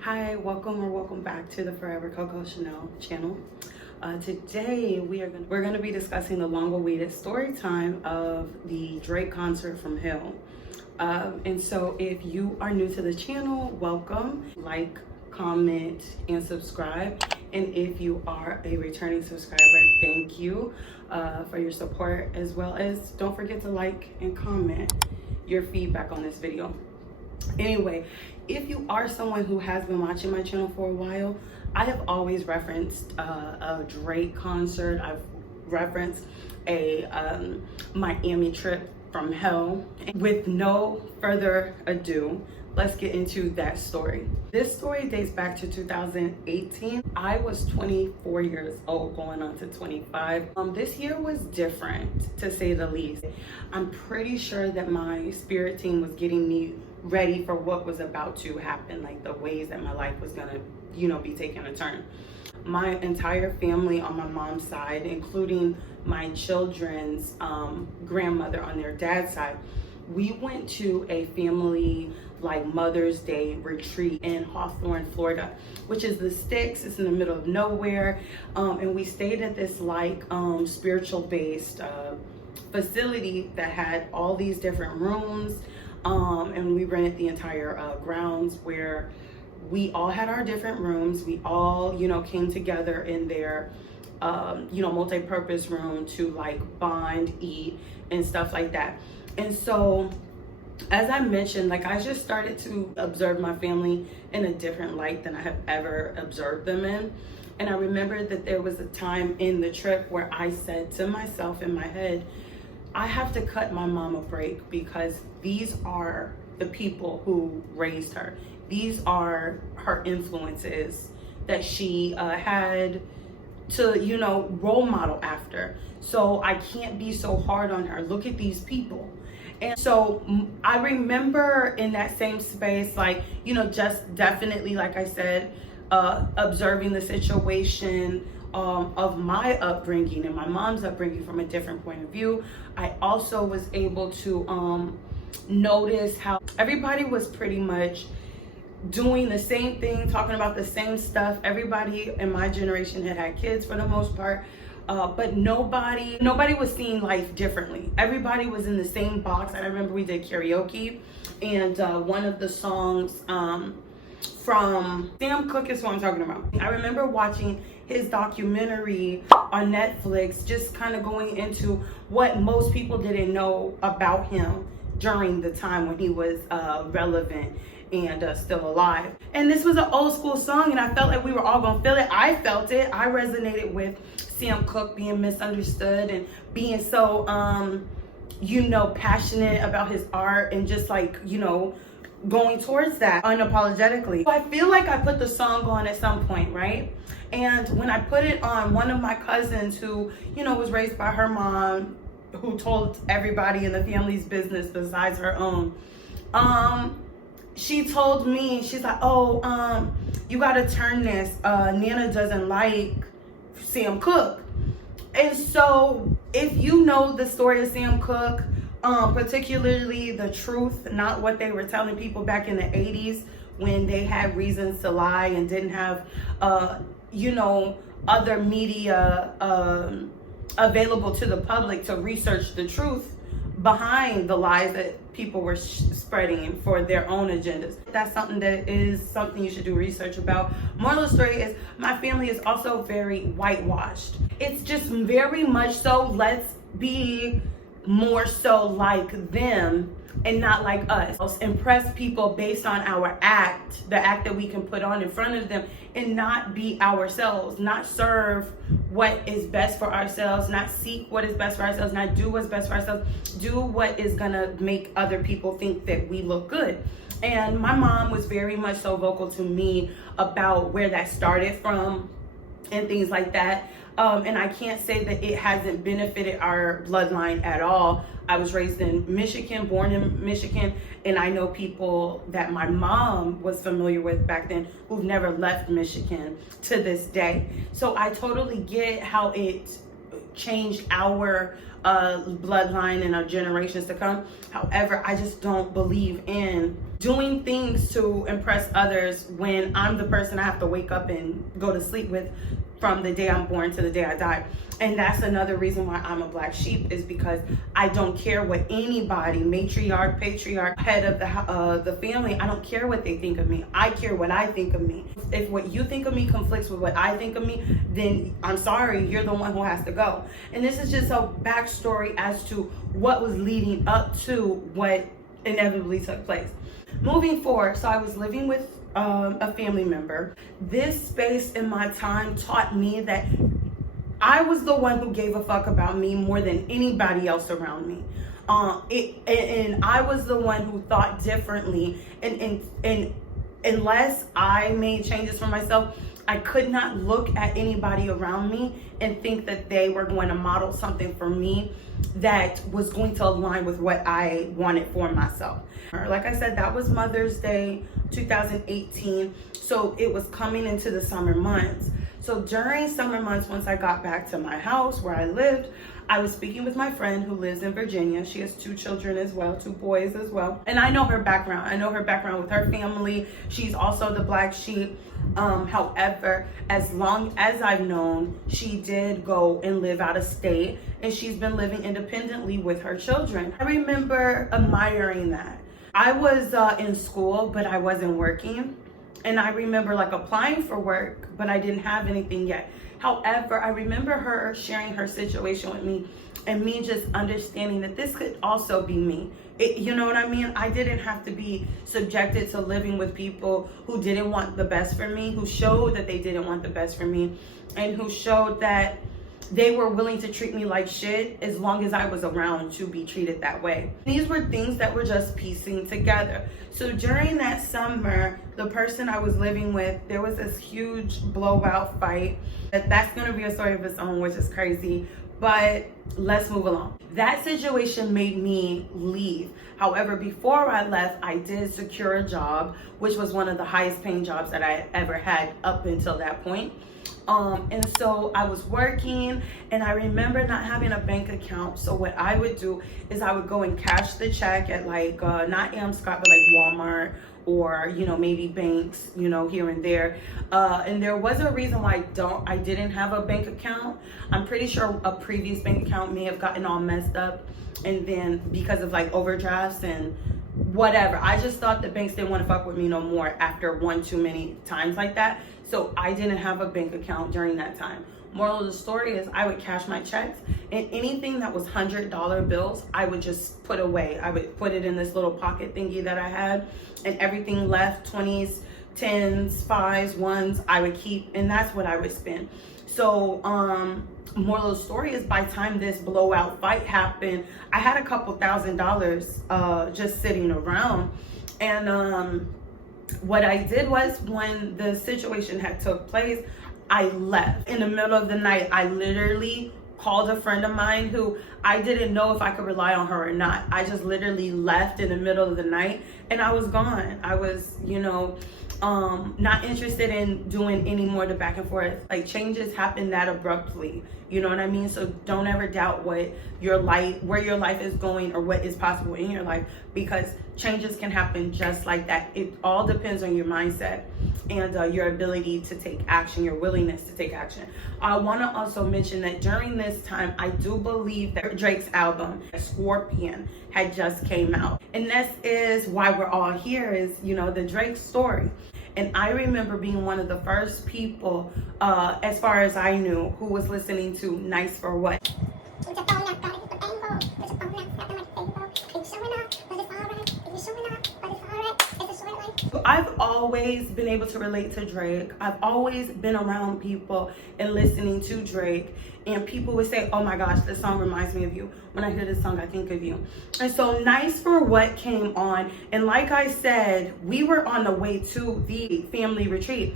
Hi, welcome back to the Forever Coco Chanel channel. Today we're gonna be discussing the long-awaited story time of the Drake concert from Hill. And so if you are new to the channel, welcome. Like, comment, and subscribe. And if you are a returning subscriber, thank you for your support, as well as don't forget to like and comment your feedback on this video. Anyway, if you are someone who has been watching my channel for a while, I have always referenced a Drake concert. I've referenced a Miami trip from Hell. With no further ado, let's get into that story. This story dates back to 2018. I was 24 years old, going on to 25. This year was different, to say the least. I'm pretty sure that my spirit team was getting me ready for what was about to happen, like the ways that my life was gonna, be taking a turn. My entire family on my mom's side, including my children's grandmother on their dad's side, we went to a family like Mother's Day retreat in Hawthorne, Florida, which is the sticks. It's in the middle of nowhere. And we stayed at this like spiritual based facility that had all these different rooms. And we rented the entire grounds, where we all had our different rooms. We all, came together in their, multi-purpose room to like bond, eat, and stuff like that. And so, as I mentioned, like I just started to observe my family in a different light than I have ever observed them in. And I remember that there was a time in the trip where I said to myself in my head, I have to cut my mom a break, because these are the people who raised her. These are her influences that she had to, role model after. So I can't be so hard on her. Look at these people. And so I remember in that same space, like, just definitely, like I said, observing the situation of my upbringing and my mom's upbringing from a different point of view. I also was able to notice how everybody was pretty much doing the same thing, talking about the same stuff. Everybody in my generation had kids for the most part, but nobody was seeing life differently. Everybody was in the same box. I remember we did karaoke, and one of the songs from Sam Cooke is what I'm talking about. I remember watching his documentary on Netflix, just kind of going into what most people didn't know about him during the time when he was relevant and still alive. And this was an old school song, and I felt like we were all gonna feel it. I felt it. I resonated with Sam Cooke being misunderstood and being so passionate about his art, and just like, going towards that unapologetically. So I feel like I put the song on at some point, right? And when I put it on, one of my cousins who, was raised by her mom, who told everybody in the family's business besides her own, she told me, she's like, you gotta turn this. Nana doesn't like Sam Cooke. And so if you know the story of Sam Cooke, particularly the truth, not what they were telling people back in the 80s when they had reasons to lie and didn't have, other media available to the public to research the truth behind the lies that people were spreading for their own agendas. That's something you should do research about. Moral of the story is, my family is also very whitewashed. It's just very much so, let's be more so like them and not like us. Impress people based on our act, the act that we can put on in front of them, and not be ourselves, not serve what is best for ourselves, not seek what is best for ourselves, not do what's best for ourselves, do what is gonna make other people think that we look good. And my mom was very much so vocal to me about where that started from and things like that. And I can't say that it hasn't benefited our bloodline at all. I was raised in Michigan, born in Michigan, and I know people that my mom was familiar with back then who've never left Michigan to this day. So I totally get how it change our bloodline and our generations to come. However, I just don't believe in doing things to impress others when I'm the person I have to wake up and go to sleep with from the day I'm born to the day I die. And that's another reason why I'm a black sheep, is because I don't care what anybody, matriarch, patriarch, head of the family, I don't care what they think of me. I care what I think of me. If what you think of me conflicts with what I think of me, then I'm sorry, you're the one who has to go. And this is just a backstory as to what was leading up to what inevitably took place. Moving forward, so I was living with a family member. This space in my time taught me that I was the one who gave a fuck about me more than anybody else around me. And I was the one who thought differently. And unless I made changes for myself, I could not look at anybody around me and think that they were going to model something for me that was going to align with what I wanted for myself. Like I said, that was Mother's Day 2018. So it was coming into the summer months. So during summer months, once I got back to my house where I lived, I was speaking with my friend who lives in Virginia. She has 2 children as well, 2 boys as well. And I know her background. I know her background with her family. She's also the black sheep. However, as long as I've known, she did go and live out of state, and she's been living independently with her children. I remember admiring that. I was in school, but I wasn't working. And I remember like applying for work, but I didn't have anything yet. However, I remember her sharing her situation with me and me just understanding that this could also be me. You know what I mean? I didn't have to be subjected to living with people who didn't want the best for me, who showed that they didn't want the best for me, and who showed that they were willing to treat me like shit as long as I was around to be treated that way. These were things that were just piecing together. So during that summer, the person I was living with, there was this huge blowout fight. That's gonna be a story of its own, which is crazy, but let's move along. That situation made me leave. However, before I left, I did secure a job, which was one of the highest paying jobs that I ever had up until that point. And so I was working, and I remember not having a bank account. So what I would do is I would go and cash the check at like, not Amscot, but like Walmart, or, you know, maybe banks, you know, here and there. And there was a reason why I didn't have a bank account. I'm pretty sure a previous bank account may have gotten all messed up. And then because of like overdrafts and whatever, I just thought the banks didn't want to fuck with me no more after one too many times like that. So I didn't have a bank account during that time. Moral of the story is I would cash my checks, and anything that was $100 bills, I would just put away. I would put it in this little pocket thingy that I had, and everything left, 20s, 10s, 5s, 1s, I would keep, and that's what I would spend. So, moral of the story is by the time this blowout fight happened, I had a couple $1,000s just sitting around. And what I did was, when the situation had took place, I left. In the middle of the night, I literally called a friend of mine who I didn't know if I could rely on her or not. I just literally left in the middle of the night, and I was gone. I was, you know, not interested in doing any more the back and forth. Like, changes happen that abruptly, you know what I mean? So don't ever doubt what your life, where your life is going, or what is possible in your life, because changes can happen just like that. It all depends on your mindset and your ability to take action, your willingness to take action. I want to also mention that during this time, I do believe that Drake's album, Scorpion, had just came out. And this is why we're all here, is, you know, the Drake story. And I remember being one of the first people, as far as I knew, who was listening to Nice for What. I've always been able to relate to Drake. I've always been around people and listening to Drake, and people would say, oh my gosh, this song reminds me of you. When I hear this song, I think of you. And so Nice for What came on, and like I said, we were on the way to the family retreat,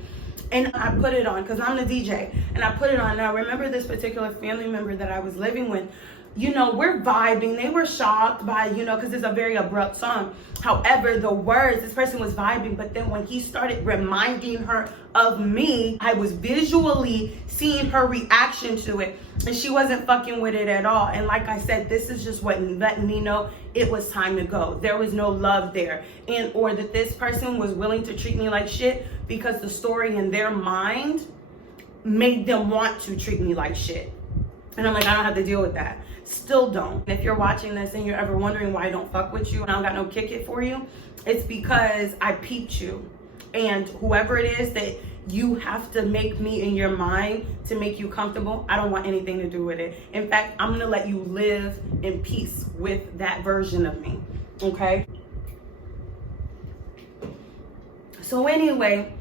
and I put it on because I'm the DJ, and I put it on. Now, I remember this particular family member that I was living with you know, we're vibing. They were shocked by, you know, because it's a very abrupt song. However, the words, this person was vibing, but then when he started reminding her of me, I was visually seeing her reaction to it, and she wasn't fucking with it at all. And like I said, this is just what letting me know it was time to go. There was no love there, and or that this person was willing to treat me like shit because the story in their mind made them want to treat me like shit. And I'm like, I don't have to deal with that. Still don't. If you're watching this and you're ever wondering why I don't fuck with you and I don't got no kick it for you, it's because I peeped you. And whoever it is that you have to make me in your mind to make you comfortable, I don't want anything to do with it. In fact, I'm gonna let you live in peace with that version of me, okay? So anyway,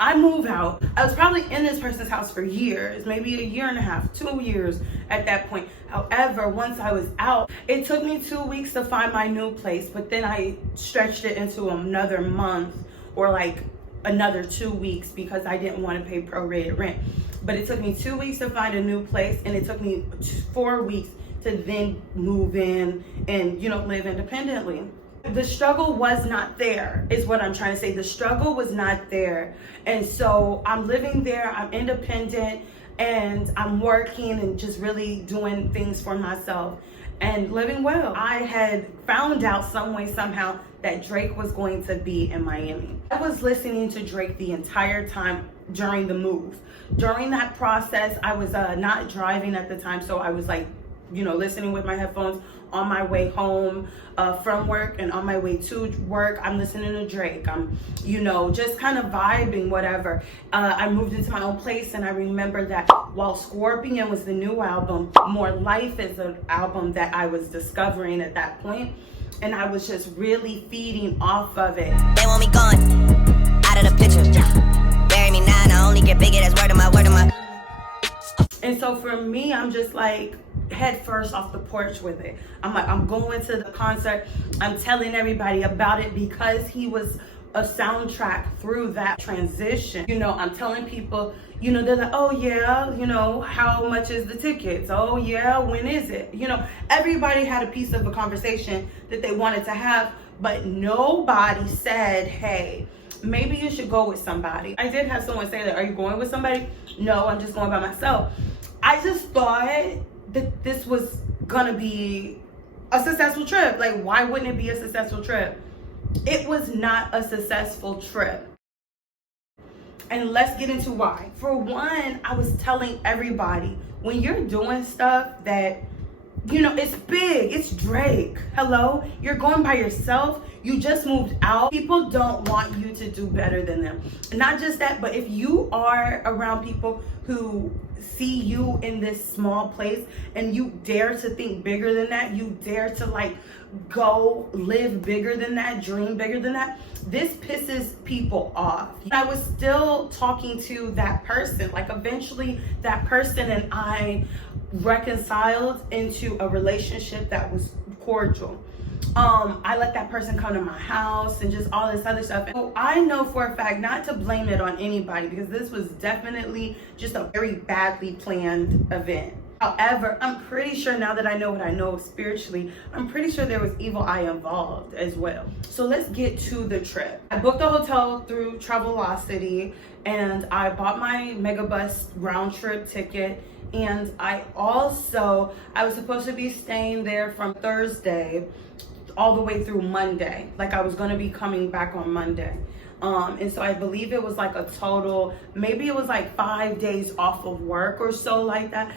I move out. I was probably in this person's house for years, maybe a year and a half, 2 years at that point. However, once I was out, it took me 2 weeks to find my new place, but then I stretched it into another month or like another 2 weeks because I didn't want to pay prorated rent. But it took me 2 weeks to find a new place, and it took me 4 weeks to then move in and, you know, live independently. The struggle was not there, is what I'm trying to say. The struggle was not there. And so I'm living there, I'm independent, and I'm working and just really doing things for myself and living well. I had found out some way, somehow, that Drake was going to be in Miami. I was listening to Drake the entire time during the move. During that process, I was not driving at the time, so I was like, you know, listening with my headphones on my way home from work, and on my way to work, I'm listening to Drake. I'm, you know, just kind of vibing, whatever. I moved into my own place, and I remember that while Scorpion was the new album, More Life is an album that I was discovering at that point, and I was just really feeding off of it. They want me gone, out of the picture. Bury me now, and I only get bigger, that's word of my, word of my. And so for me, I'm just like, head first off the porch with it. I'm like, I'm going to the concert. I'm telling everybody about it because he was a soundtrack through that transition. You know, I'm telling people, you know, they're like, oh yeah, you know, how much is the tickets? Oh yeah, when is it? You know, everybody had a piece of a conversation that they wanted to have, but nobody said, hey, maybe you should go with somebody. I did have someone say that, are you going with somebody? No, I'm just going by myself. I just thought that this was gonna be a successful trip. Like, why wouldn't it be a successful trip? It was not a successful trip. And let's get into why. For one, I was telling everybody, when you're doing stuff that, you know, it's big, it's Drake. Hello, you're going by yourself. You just moved out. People don't want you to do better than them. Not just that, but if you are around people who see you in this small place and you dare to think bigger than that, you dare to like go live bigger than that, dream bigger than that, this pisses people off. I was still talking to that person. Like, eventually that person and I reconciled into a relationship that was cordial. I let that person come to my house and just all this other stuff. And so I know for a fact not to blame it on anybody, because this was definitely just a very badly planned event. However, I'm pretty sure, now that I know what I know spiritually, I'm pretty sure there was evil eye involved as well. So let's get to the trip. I booked a hotel through Travelocity, and I bought my Megabus round trip ticket. And I was supposed to be staying there from Thursday all the way through Monday. Like, I was gonna be coming back on Monday. And so I believe it was like a total, maybe it was like 5 days off of work or so, like that.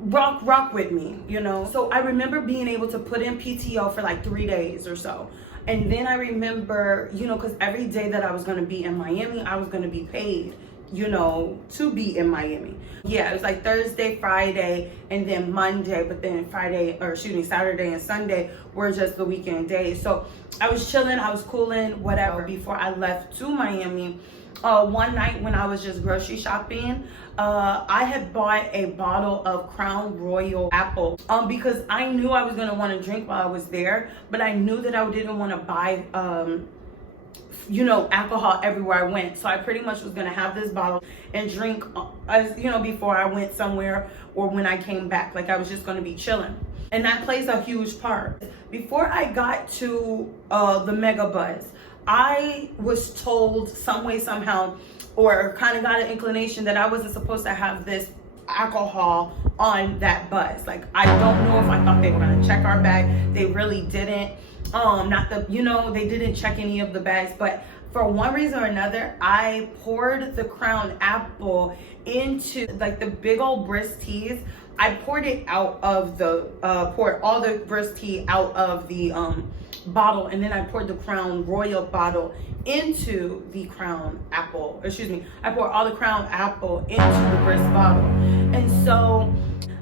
Rock with me, you know? So I remember being able to put in PTO for like 3 days or so. And then I remember, you know, because every day that I was gonna be in Miami, I was gonna be paid, you know, to be in Miami. Yeah, it was like Thursday, Friday, and then Monday, but then Saturday and Sunday were just the weekend days. So I was chilling, I was cooling, whatever, before I left to Miami. One night when I was just grocery shopping, I had bought a bottle of Crown Royal Apple because I knew I was gonna want to drink while I was there, but I knew that I didn't want to buy you know, alcohol everywhere I went. So I pretty much was gonna have this bottle and drink, as you know, before I went somewhere or when I came back. Like I was just gonna be chilling. And that plays a huge part. Before I got to the Mega Buzz, I was told some way, somehow, or kind of got an inclination that I wasn't supposed to have this alcohol on that bus. Like, I don't know if I thought they were gonna check our bag. They really didn't. They didn't check any of the bags, but for one reason or another, I poured the Crown Apple into like the big old Brisk teas. I poured it out of the, poured all the Brisk tea out of the bottle, and then I poured the Crown Royal bottle into the Crown Apple. I poured all the Crown Apple into the Brisk bottle. And so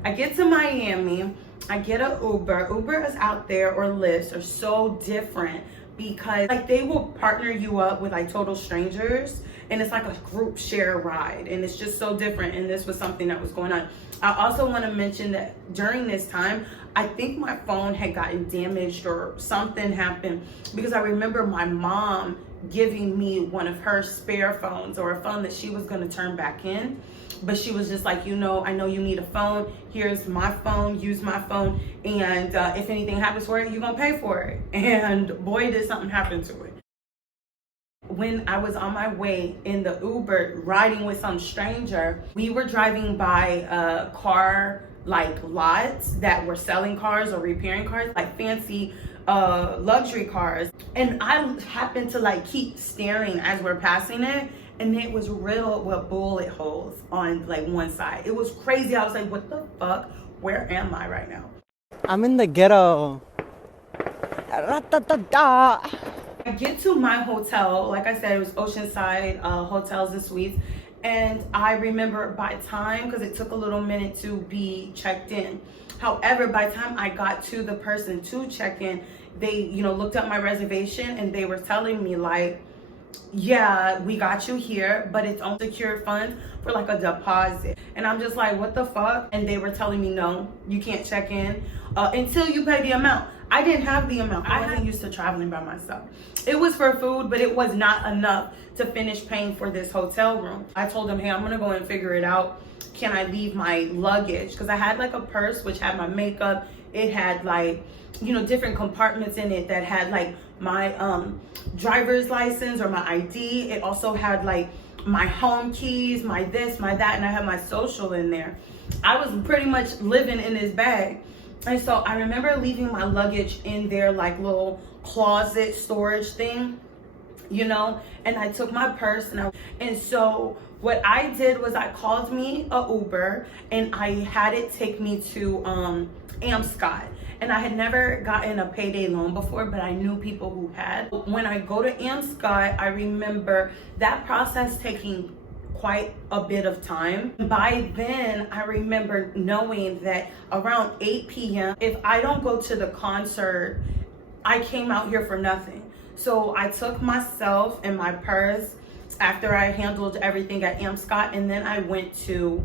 I get to Miami, I get an Uber. Uber is out there, or Lyft, are so different because like they will partner you up with like total strangers, and it's like a group share ride, and it's just so different. And this was something that was going on. I also want to mention that during this time, I think my phone had gotten damaged or something happened, because I remember my mom giving me one of her spare phones, or a phone that she was going to turn back in. But she was just like, you know, I know you need a phone. Here's my phone, use my phone. And if anything happens for it, you're going to pay for it. And boy, did something happen to it. When I was on my way in the Uber riding with some stranger, we were driving by a car like lots that were selling cars or repairing cars, like fancy luxury cars. And I happened to like keep staring as we're passing it, and it was riddled with bullet holes on like one side. It was crazy. I was like, what the fuck? Where am I right now? I'm in the ghetto. Ra-ta-ta-ta. I get to my hotel, like I said, it was Oceanside Hotels and Suites. And I remember by time, because it took a little minute to be checked in. However, by the time I got to the person to check in, they, you know, looked up my reservation, and they were telling me like, yeah, we got you here, but it's on secured funds for like a deposit. And I'm just like, what the fuck? And they were telling me, no, you can't check in until you pay the amount. I didn't have the amount. I wasn't used to traveling by myself. It was for food, but it was not enough to finish paying for this hotel room. I told them, hey, I'm gonna go and figure it out. Can I leave my luggage? Because I had like a purse which had my makeup. It had like, you know, different compartments in it that had like my driver's license or my ID. It also had like my home keys, my this, my that, and I had my social in there. I was pretty much living in this bag. And so I remember leaving my luggage in their like little closet storage thing, you know, and I took my purse, and so what I did was I called me a Uber, and I had it take me to Amscot. And I had never gotten a payday loan before, but I knew people who had. When I go to Amscot, I remember that process taking quite a bit of time. By then, I remember knowing that around 8 p.m., if I don't go to the concert, I came out here for nothing. So I took myself and my purse after I handled everything at Amscot, and then I went to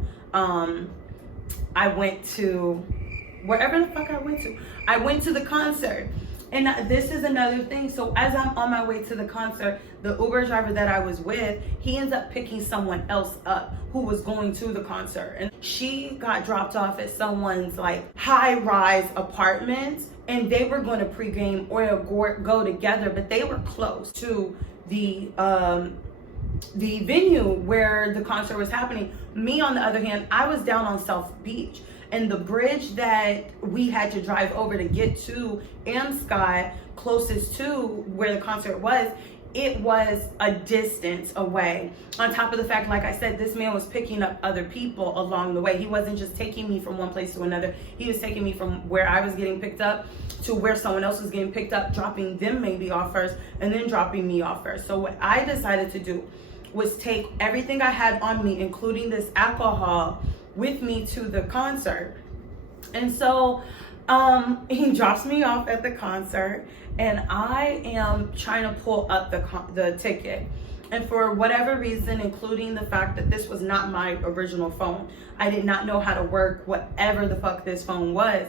wherever the fuck I went to. I went to the concert. And this is another thing. So as I'm on my way to the concert, the Uber driver that I was with, he ends up picking someone else up who was going to the concert. And she got dropped off at someone's like high-rise apartment, and they were going to pregame or go together, but they were close to the venue where the concert was happening. Me, on the other hand, I was down on South Beach. And the bridge that we had to drive over to get to Amscot, closest to where the concert was, it was a distance away. On top of the fact, like I said, this man was picking up other people along the way. He wasn't just taking me from one place to another. He was taking me from where I was getting picked up to where someone else was getting picked up, dropping them maybe off first, and then dropping me off first. So what I decided to do was take everything I had on me, including this alcohol, with me to the concert. And so he drops me off at the concert, and I am trying to pull up the ticket. And for whatever reason, including the fact that this was not my original phone, I did not know how to work whatever the fuck this phone was.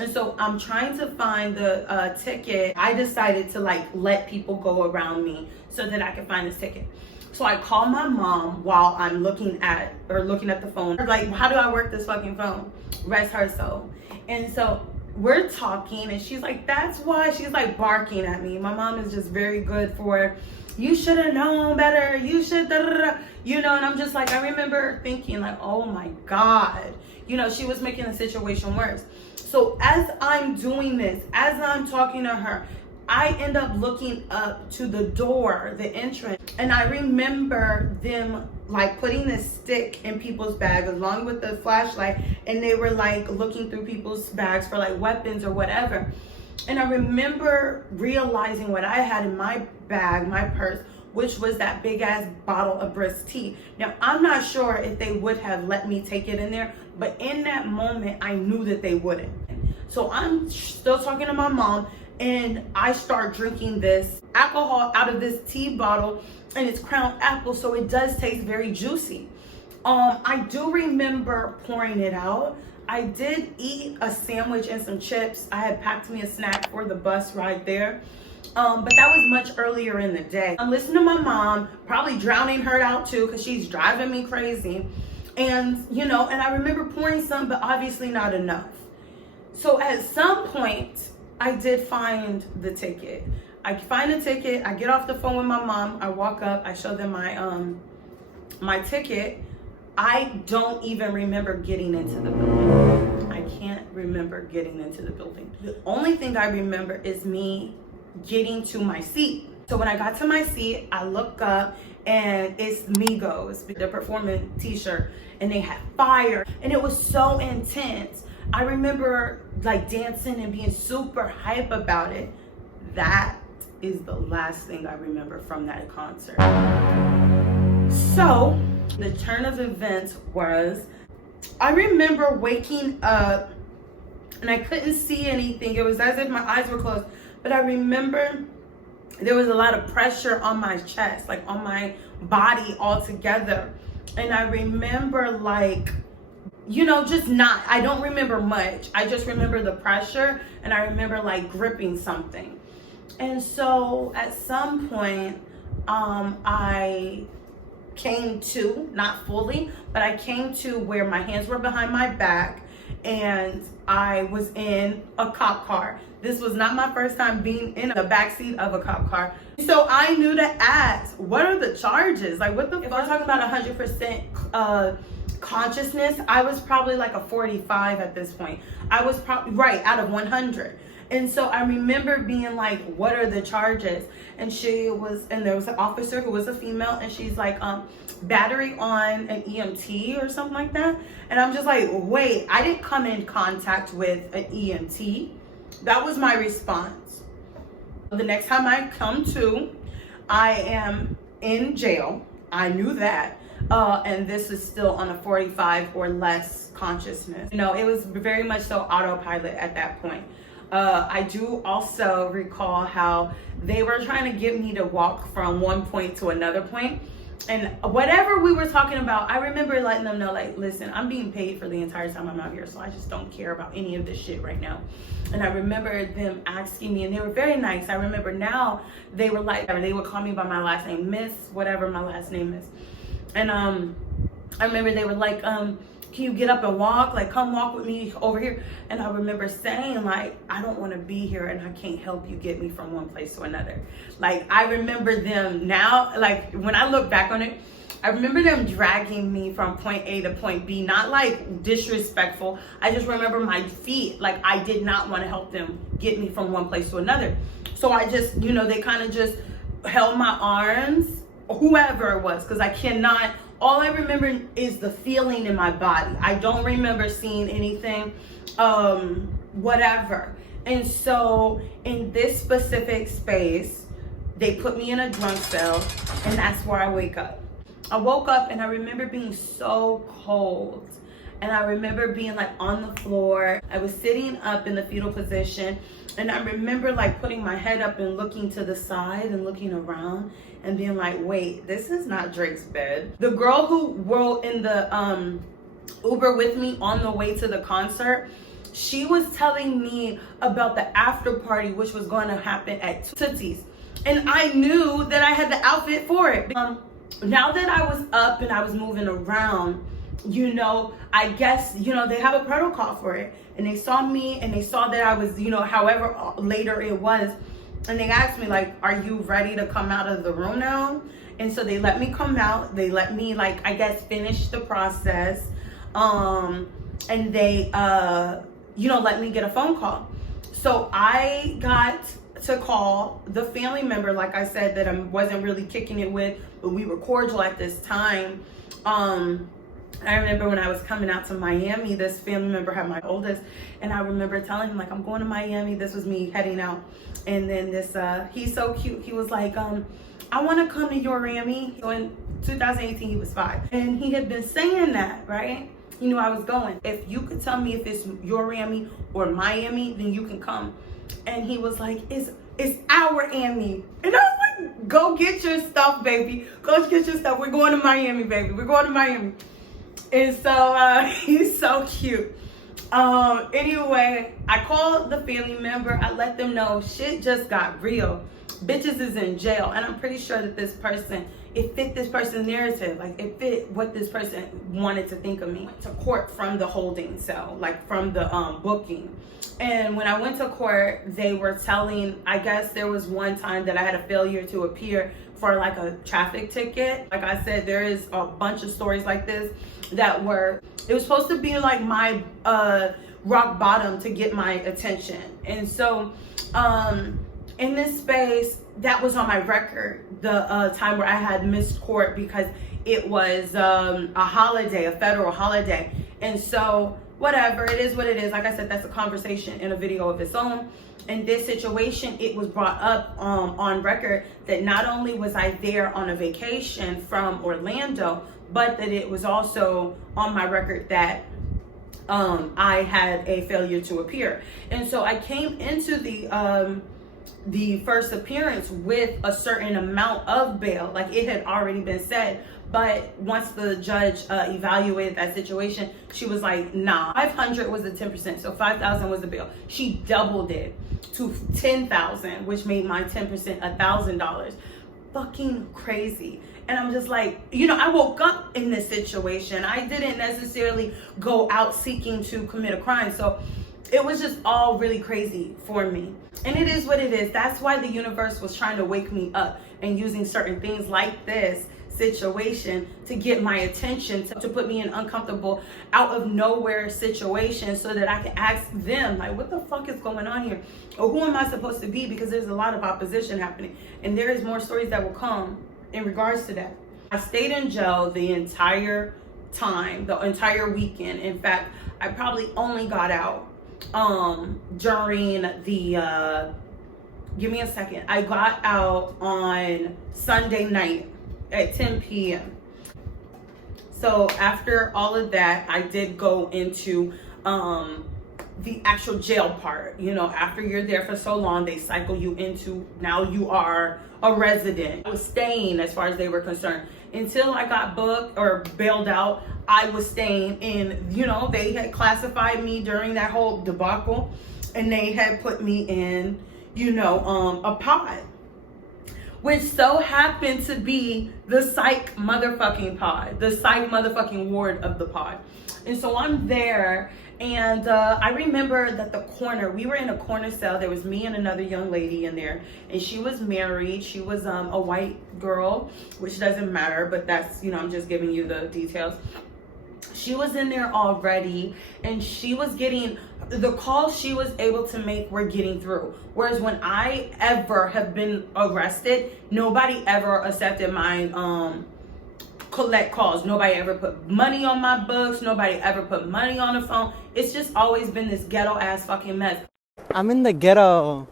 And so I'm trying to find the ticket. I decided to like let people go around me so that I could find this ticket. So I call my mom while I'm looking at the phone. Like, how do I work this fucking phone? Rest her soul. And so we're talking and she's like, that's why. She's like barking at me. My mom is just very good for, you should have known better. You should, you know, and I'm just like, I remember thinking like, oh my God, you know, she was making the situation worse. So as I'm doing this, as I'm talking to her, I end up looking up to the door, the entrance, and I remember them like putting this stick in people's bags along with the flashlight, and they were like looking through people's bags for like weapons or whatever. And I remember realizing what I had in my bag, my purse, which was that big ass bottle of Brisk tea. Now, I'm not sure if they would have let me take it in there, but in that moment, I knew that they wouldn't. So I'm still talking to my mom, and I start drinking this alcohol out of this tea bottle, and it's Crown Apple, so it does taste very juicy. I do remember pouring it out. I did eat a sandwich and some chips. I had packed me a snack for the bus ride there. But that was much earlier in the day. I'm listening to my mom, probably drowning her out too, because she's driving me crazy. And, you know, and I remember pouring some, but obviously not enough. So at some point, I did find the ticket. I find the ticket, I get off the phone with my mom, I walk up, I show them my ticket. I don't even remember getting into the building. I can't remember getting into the building. The only thing I remember is me getting to my seat. So when I got to my seat, I look up and it's Migos, the performing t-shirt, and they had fire, and it was so intense. I remember like dancing and being super hype about it. That is the last thing I remember from that concert. So the turn of events was, I remember waking up and I couldn't see anything. It was as if my eyes were closed, but I remember there was a lot of pressure on my chest, like on my body altogether. And I remember like, you know, just not, I don't remember much. I just remember the pressure, and I remember like gripping something. And so at some point, I came to, not fully, but I came to where my hands were behind my back and I was in a cop car. This was not my first time being in the backseat of a cop car. So I knew to ask, what are the charges? Like, what the fuck? If we're talking about 100% consciousness, I was probably like a 45 at this point. I was probably right out of 100. And so I remember being like, what are the charges? And there was an officer who was a female, and she's like, battery on an EMT or something like that. And I'm just like, wait, I didn't come in contact with an EMT. That was my response. The next time I come to, I am in jail. I knew that. And this is still on a 45 or less consciousness. You know, it was very much so autopilot at that point. I do also recall how they were trying to get me to walk from one point to another point. And whatever we were talking about, I remember letting them know, like, listen, I'm being paid for the entire time I'm out here, so I just don't care about any of this shit right now. And I remember them asking me, and they were very nice. I remember now they were like, they would call me by my last name, Miss, whatever my last name is. And I remember they were like, can you get up and walk? Like, come walk with me over here. And I remember saying, like, I don't want to be here and I can't help you get me from one place to another. Like, I remember them now, like, when I look back on it, I remember them dragging me from point A to point B, not like disrespectful. I just remember my feet, like, I did not want to help them get me from one place to another. So I just, you know, they kind of just held my arms, whoever it was, because I cannot, all I remember is the feeling in my body. I don't remember seeing anything, whatever. And so in this specific space, they put me in a drunk cell, and that's where I wake up. I woke up and I remember being so cold. And I remember being like on the floor. I was sitting up in the fetal position. And I remember like putting my head up and looking to the side and looking around and being like, wait, this is not Drake's bed. The girl who rode in the Uber with me on the way to the concert, She was telling me about the after party, which was going to happen at Tootsie's. And I knew that I had the outfit for it. Now that I was up and I was moving around, you know, I guess, you know, they have a protocol for it. And they saw me and they saw that I was, you know, however later it was. And they asked me, like, are you ready to come out of the room now? And so they let me come out. They let me, like, I guess, finish the process. And they, you know, let me get a phone call. So I got to call the family member, like I said, that I wasn't really kicking it with, but we were cordial at this time. I remember when I was coming out to Miami, this family member had my oldest, and I remember telling him, like, I'm going to Miami. This was me heading out. And then this, he's so cute. He was like, I want to come to your Miami. So in 2018, he was 5. And he had been saying that, right? He knew I was going. If you could tell me if it's your Miami or Miami, then you can come. And he was like, it's our Miami. And I was like, go get your stuff, baby. Go get your stuff. We're going to Miami, baby. We're going to Miami. And so he's so cute. Anyway, I called the family member. I let them know shit just got real. Bitches is in jail. And I'm pretty sure that this person, it fit this person's narrative. Like, it fit what this person wanted to think of me. To court from the holding cell, like from the booking. And when I went to court, they were telling, I guess there was one time that I had a failure to appear for like a traffic ticket. Like I said, there is a bunch of stories like this that were, it was supposed to be like my rock bottom to get my attention. And so in this space, that was on my record, the time where I had missed court because it was a holiday, a federal holiday. And so whatever, it is what it is. Like I said, that's a conversation in a video of its own. In this situation, it was brought up on record that not only was I there on a vacation from Orlando, but that it was also on my record that I had a failure to appear. And so I came into the first appearance with a certain amount of bail, like it had already been said. But once the judge evaluated that situation, she was like, nah, 500 was the 10%, so 5,000 was the bail. She doubled it to 10,000, which made my 10% $1,000. Fucking crazy. And I'm just like, you know, I woke up in this situation. I didn't necessarily go out seeking to commit a crime. So it was just all really crazy for me. And it is what it is. That's why the universe was trying to wake me up and using certain things like this situation to get my attention, to put me in uncomfortable, out of nowhere situations so that I can ask them, like, what the fuck is going on here? Or who am I supposed to be? Because there's a lot of opposition happening. And there is more stories that will come in regards to that. I stayed in jail the entire time, the entire weekend. In fact, I probably only got out during the, give me a second. I got out on Sunday night at 10 p.m. So after all of that, I did go into the actual jail part. You know, after you're there for so long, they cycle you into, now you are a resident. I was staying as far as they were concerned. Until I got booked or bailed out, I was staying in, you know, they had classified me during that whole debacle and they had put me in, you know, a pod, which so happened to be the psych motherfucking pod, the psych motherfucking ward of the pod. And so I'm there, and I remember that the corner, we were in a corner cell. There was me and another young lady in there, and she was married. She was a white girl, which doesn't matter, but that's, you know, I'm just giving you the details. She was in there already, and she was getting, the calls she was able to make were getting through. Whereas when I ever have been arrested, nobody ever accepted my collect calls. Nobody ever put money on my books. Nobody ever put money on the phone. It's just always been this ghetto ass fucking mess. I'm in the ghetto.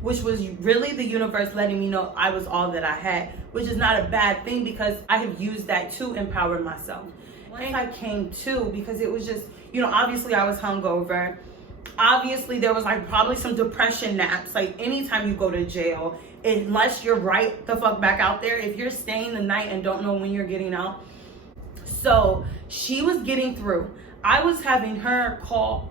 Which was really the universe letting me know I was all that I had, which is not a bad thing because I have used that to empower myself. Once I came to, because it was just, you know, obviously I was hungover. Obviously there was like probably some depression naps. Like anytime you go to jail, unless you're right the fuck back out there, if you're staying the night and don't know when you're getting out. So she was getting through. I was having her call,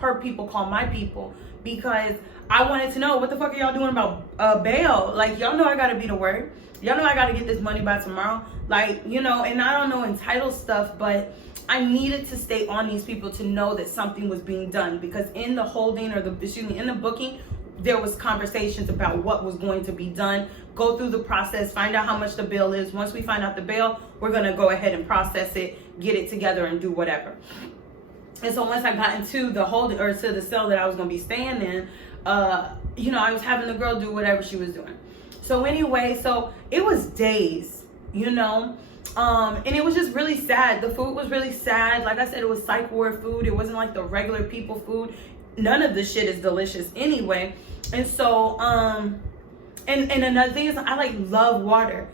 her people call my people because I wanted to know what the fuck are y'all doing about bail? Like, y'all know I gotta be to work. Y'all know I gotta get this money by tomorrow. Like, and I don't know entitled stuff, but I needed to stay on these people to know that something was being done, because in the holding or in the booking, there was conversations about what was going to be done. Go through the process, find out how much the bill is. Once we find out the bill, we're gonna go ahead and process it, get it together, and do whatever. And so once I got into the holding or to the cell that I was gonna be staying in, I was having the girl do whatever she was doing. So anyway, so it was days, and it was just really sad. The food was really sad. Like I said, it was psych ward food. It wasn't like the regular people food. None of this shit is delicious anyway. And so, and another thing is I love water.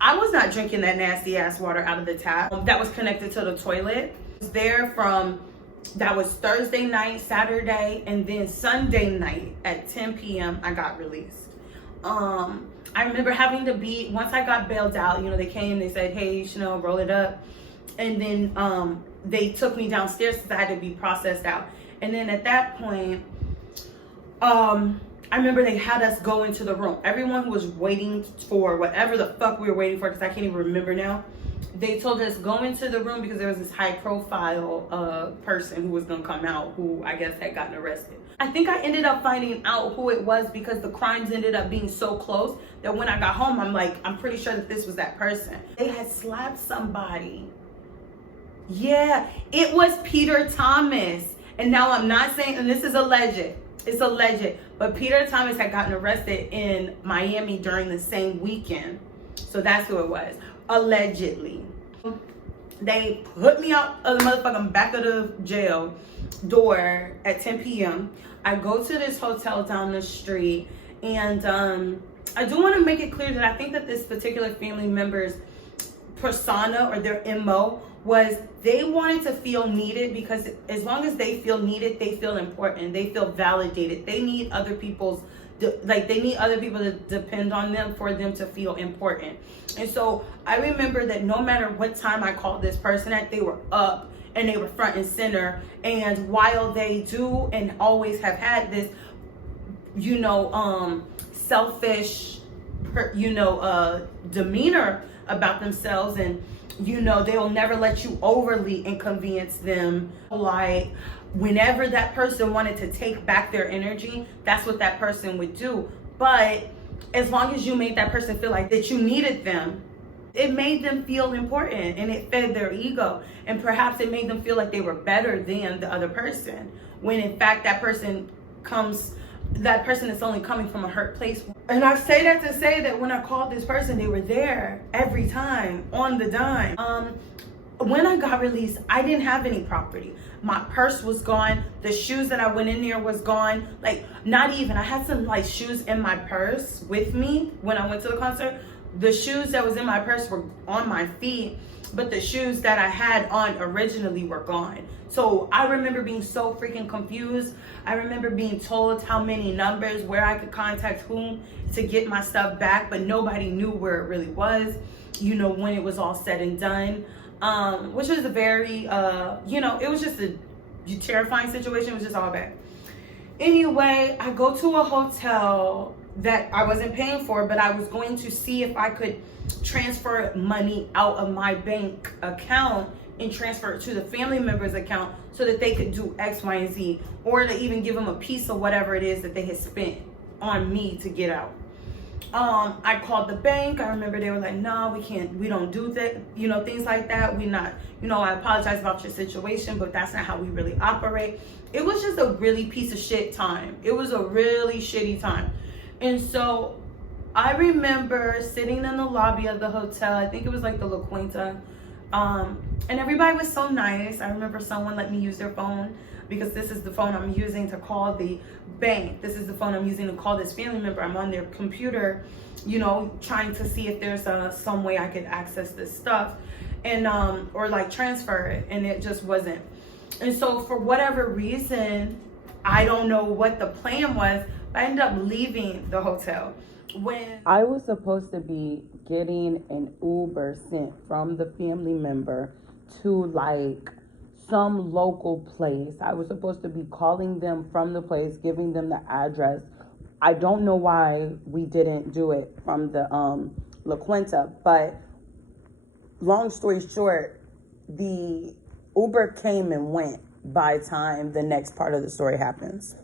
I was not drinking that nasty ass water out of the tap that was connected to the toilet. I was there that was Thursday night, Saturday, and then Sunday night at 10 p.m. I got released. I remember having to be, once I got bailed out, they came, they said, hey, Chanel, roll it up. And then they took me downstairs because I had to be processed out. And then at that point, I remember they had us go into the room. Everyone who was waiting for whatever the fuck we were waiting for, because I can't even remember now, they told us go into the room because there was this high profile person who was gonna come out, who I guess had gotten arrested. I think I ended up finding out who it was because the crimes ended up being so close that when I got home, I'm pretty sure that this was that person. They had slapped somebody. Yeah, it was Peter Thomas. And now I'm not saying, and this is alleged, it's alleged, but Peter Thomas had gotten arrested in Miami during the same weekend. So that's who it was, allegedly. They put me out of the motherfucking back of the jail door at 10 p.m. I go to this hotel down the street, and I do want to make it clear that I think that this particular family member's persona or their MO was they wanted to feel needed, because as long as they feel needed, they feel important, they feel validated. They need other people's, they need other people to depend on them for them to feel important. And so I remember that no matter what time I called this person at, they were up and they were front and center. And while they do and always have had this, selfish, demeanor about themselves, and they'll never let you overly inconvenience them. Like, whenever that person wanted to take back their energy, that's what that person would do. But as long as you made that person feel like that you needed them, it made them feel important, and it fed their ego. And perhaps it made them feel like they were better than the other person, when in fact that person is only coming from a hurt place. And I say that to say that when I called this person, they were there every time, on the dime. When I got released, I didn't have any property. My purse was gone. The shoes that I went in there was gone. Not even, I had some shoes in my purse with me when I went to the concert. The shoes that was in my purse were on my feet, but the shoes that I had on originally were gone. So I remember being so freaking confused. I remember being told how many numbers, where I could contact whom to get my stuff back, but nobody knew where it really was, when it was all said and done. Which was a very, it was just a terrifying situation. It was just all bad. Anyway, I go to a hotel that I wasn't paying for, but I was going to see if I could transfer money out of my bank account and transfer it to the family member's account so that they could do X, Y, and Z, or to even give them a piece of whatever it is that they had spent on me to get out. I called the bank. I remember they were like, no, we don't do that, things like that. I apologize about your situation, but that's not how we really operate. It was just a really piece of shit time. It was a really shitty time. And so I remember sitting in the lobby of the hotel. I think it was like the La Quinta. And everybody was so nice. I remember someone let me use their phone, because this is the phone I'm using to call the bank. This is the phone I'm using to call this family member. I'm on their computer, trying to see if there's some way I could access this stuff and or transfer it, and it just wasn't. And so for whatever reason, I don't know what the plan was, but I ended up leaving the hotel. When I was supposed to be getting an Uber sent from the family member to some local place. I was supposed to be calling them from the place, giving them the address. I don't know why we didn't do it from the La Quinta, but long story short, the Uber came and went by the time the next part of the story happens.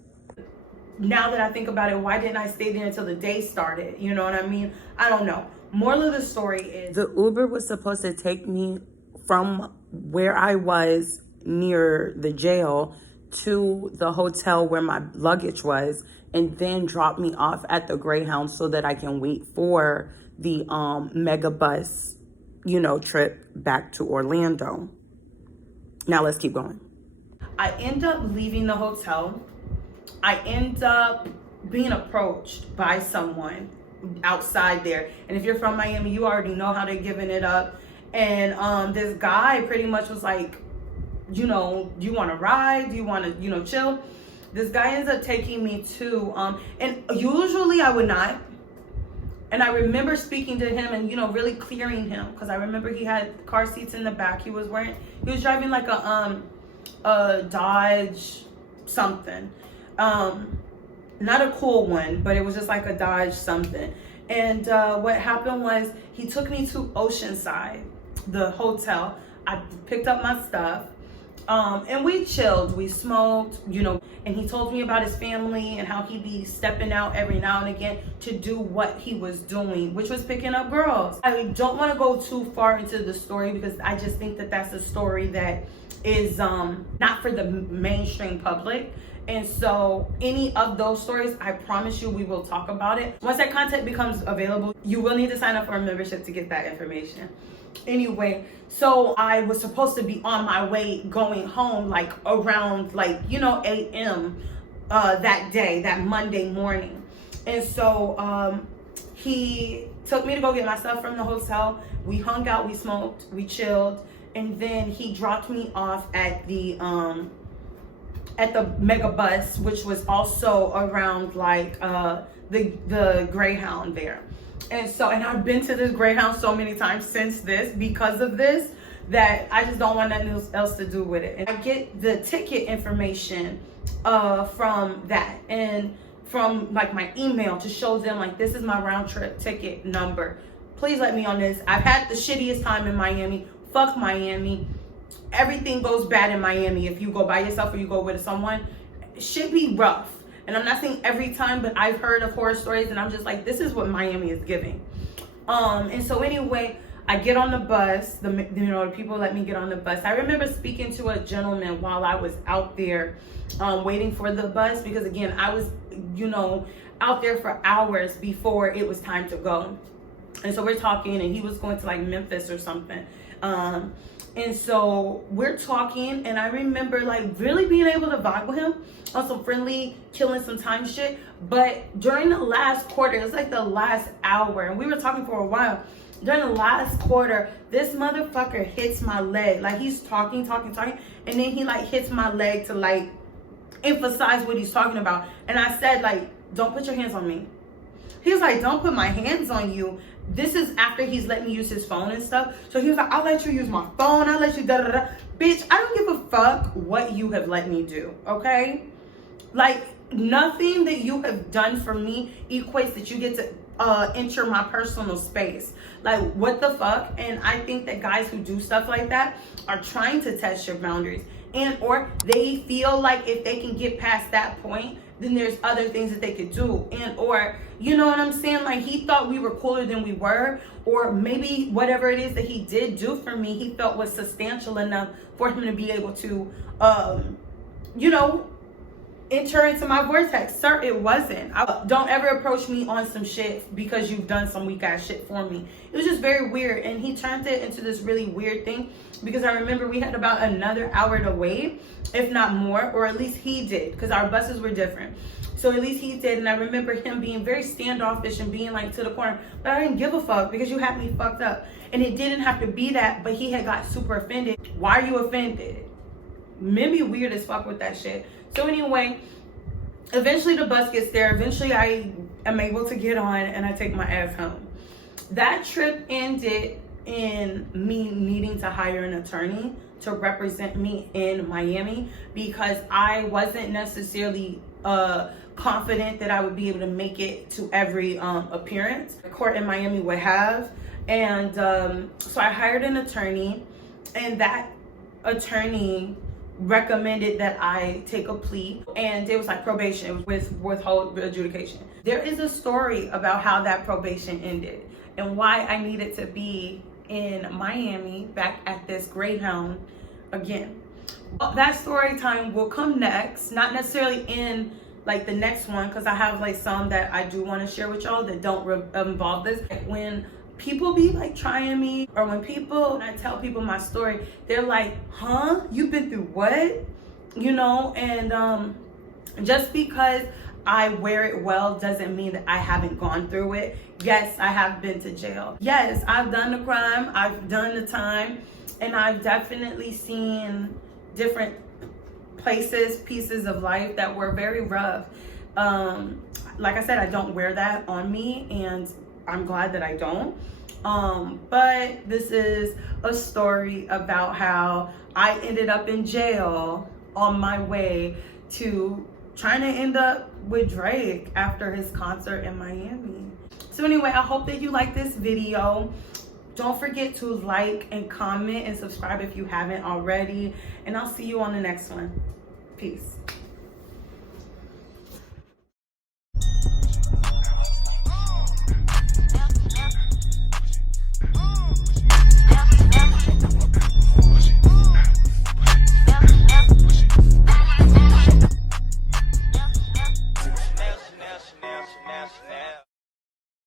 Now that I think about it, why didn't I stay there until the day started? You know what I mean? I don't know. Moral of the story is the Uber was supposed to take me from where I was near the jail to the hotel where my luggage was, and then drop me off at the Greyhound so that I can wait for the mega bus, trip back to Orlando. Now let's keep going. I end up leaving the hotel. I end up being approached by someone outside there. And if you're from Miami, you already know how they're giving it up. And this guy pretty much was like, do you want to ride? Do you want to, chill? This guy ends up taking me to, and usually I would not. And I remember speaking to him and, really clearing him, because I remember he had car seats in the back. He was driving like a Dodge something. Not a cool one, but it was just like a Dodge something. And what happened was he took me to Oceanside, the hotel. I picked up my stuff. And we chilled, we smoked, and he told me about his family and how he'd be stepping out every now and again to do what he was doing, which was picking up girls. I don't want to go too far into the story because I just think that that's a story that is not for the mainstream public. And so any of those stories, I promise you, we will talk about it. Once that content becomes available, you will need to sign up for a membership to get that information. Anyway, so I was supposed to be on my way going home like around 8 a.m. That day, that Monday morning. And so he took me to go get my stuff from the hotel. We hung out, we smoked, we chilled, and then he dropped me off at the mega bus, which was also around the Greyhound there. And I've been to this Greyhound so many times since because of this, that I just don't want nothing else to do with it. And I get the ticket information from that, and from my email to show them this is my round trip ticket number. Please let me on this. I've had the shittiest time in Miami. Fuck Miami. Everything goes bad in Miami. If you go by yourself or you go with someone, it should be rough. And I'm not saying every time, but I've heard of horror stories and I'm just like, this is what Miami is giving. And so anyway, I get on the bus, the people let me get on the bus. I remember speaking to a gentleman while I was out there waiting for the bus, because again, I was, out there for hours before it was time to go. And so we're talking, and he was going to Memphis or something. And so we're talking, and I remember really being able to vibe with him on some friendly, killing some time shit. But during the last quarter, it was the last hour, and we were talking for a while. During the last quarter, this motherfucker hits my leg. He's talking, and then he hits my leg to emphasize what he's talking about. And I said, don't put your hands on me. He was like, don't put my hands on you. This is after he's letting me use his phone and stuff. So he was like, I'll let you use my phone. I'll let you da-da-da. Bitch, I don't give a fuck what you have let me do, okay? Nothing that you have done for me equates that you get to enter my personal space. What the fuck? And I think that guys who do stuff like that are trying to test your boundaries. And or they feel like if they can get past that point, then there's other things that they could do. And or, you know what I'm saying? He thought we were cooler than we were. Or maybe whatever it is that he did do for me, he felt was substantial enough for him to be able to, enter into my vortex. Sir, it wasn't. Don't ever approach me on some shit because you've done some weak ass shit for me. It was just very weird. And he turned it into this really weird thing, because I remember we had about another hour to wait, if not more, or at least he did, because our buses were different. So at least he did. And I remember him being very standoffish and being to the corner, but I didn't give a fuck because you had me fucked up. And it didn't have to be that, but he had got super offended. Why are you offended? Men be weird as fuck with that shit. So anyway, eventually the bus gets there. Eventually I am able to get on and I take my ass home. That trip ended in me needing to hire an attorney to represent me in Miami, because I wasn't necessarily confident that I would be able to make it to every appearance the court in Miami would have. And so I hired an attorney, and that attorney recommended that I take a plea, and it was like probation with withhold adjudication. There is a story about how that probation ended and why I needed to be in Miami back at this Greyhound again. That story time will come next, not necessarily in like the next one, because I have like some that I do want to share with y'all that don't involve this. Like when people be like trying me, or when I tell people my story, they're like, huh, you've been through what? You know, and just because I wear it well doesn't mean that I haven't gone through it. Yes, I have been to jail. Yes, I've done the crime, I've done the time, and I've definitely seen different pieces of life that were very rough. Like I said, I don't wear that on me, and I'm glad that I don't. But this is a story about how I ended up in jail on my way to trying to end up with Drake after his concert in Miami. So anyway, I hope that you like this video. Don't forget to like and comment and subscribe if you haven't already. And I'll see you on the next one. Peace.